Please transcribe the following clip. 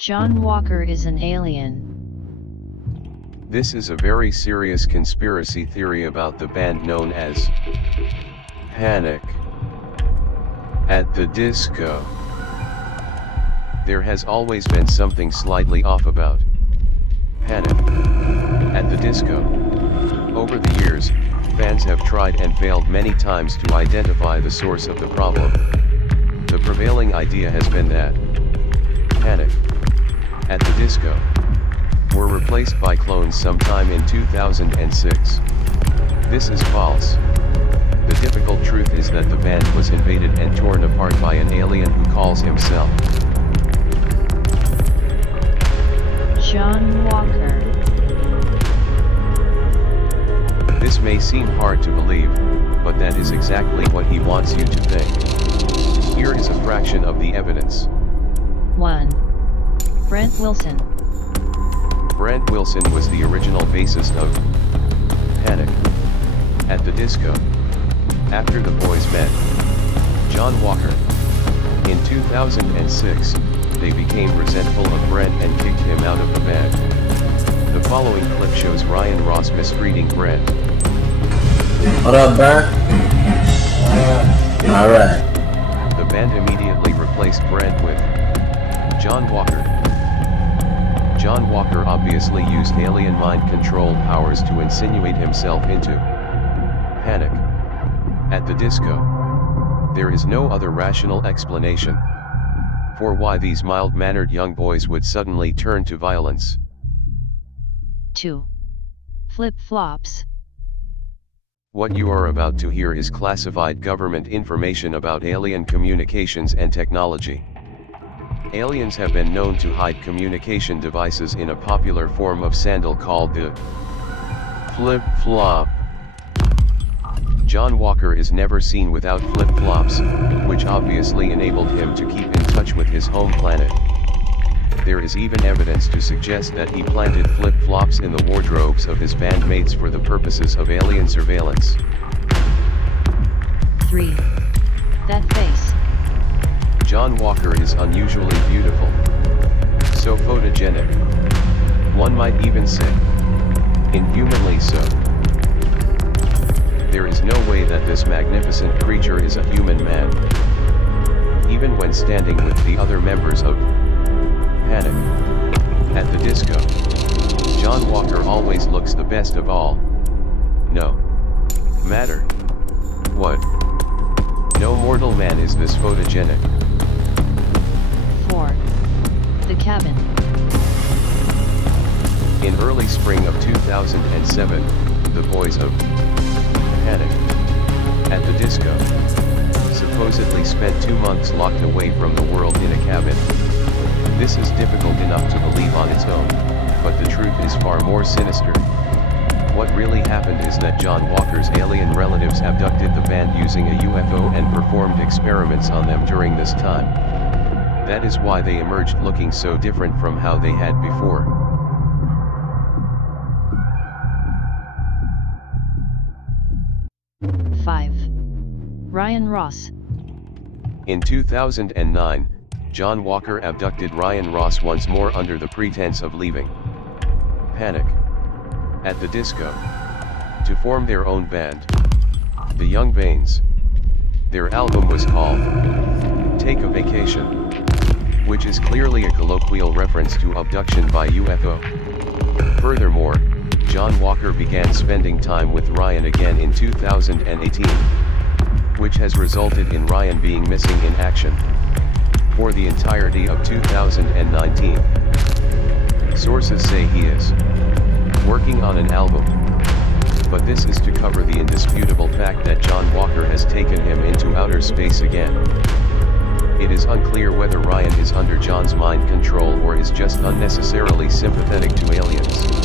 John Walker is an alien. This is a very serious conspiracy theory about the band known as Panic at the Disco. There has always been something slightly off about Panic at the Disco. Over the years, fans have tried and failed many times to identify the source of the problem. The prevailing idea has been that Panic at the Disco were replaced by clones sometime in 2006. This is false. The difficult truth is that the band was invaded and torn apart by an alien who calls himself John Walker. This may seem hard to believe, but that is exactly what he wants you to think. Here is a fraction of the evidence. 1. Brent Wilson. Brent Wilson was the original bassist of Panic at the Disco. After the boys met John Walker in 2006, they became resentful of Brent and kicked him out of the band. The following clip shows Ryan Ross mistreating Brent. What up, Brent? Alright. The band immediately replaced Brent with John Walker. John Walker obviously used alien mind control powers to insinuate himself into Panic at the Disco. There is no other rational explanation for why these mild-mannered young boys would suddenly turn to violence. 2. Flip-flops. What you are about to hear is classified government information about alien communications and technology. Aliens have been known to hide communication devices in a popular form of sandal called the flip-flop. John Walker is never seen without flip-flops, which obviously enabled him to keep in touch with his home planet. There is even evidence to suggest that he planted flip-flops in the wardrobes of his bandmates for the purposes of alien surveillance. 3. That face. John Walker is unusually beautiful. So photogenic. One might even say, inhumanly so. There is no way that this magnificent creature is a human man. Even when standing with the other members of Panic at the Disco, John Walker always looks the best of all. No matter what, no mortal man is this photogenic. 4. The cabin. In early spring of 2007, the boys of Panic at the Disco supposedly spent 2 months locked away from the world in a cabin. This is difficult enough to believe on its own, but the truth is far more sinister. What really happened is that John Walker's alien relatives abducted the band using a UFO and performed experiments on them during this time. That is why they emerged looking so different from how they had before. Five. Ryan Ross. In 2009, John Walker abducted Ryan Ross once more under the pretense of leaving Panic at the Disco to form their own band, the Young Vanes. Their album was called Take a Vacation, which is clearly a colloquial reference to abduction by UFO. Furthermore, John Walker began spending time with Ryan again in 2018, which has resulted in Ryan being missing in action for the entirety of 2019. Sources say he is working on an album, but this is to cover the indisputable fact that John Walker has taken him into outer space again. It is unclear whether Ryan is under John's mind control or is just unnecessarily sympathetic to aliens.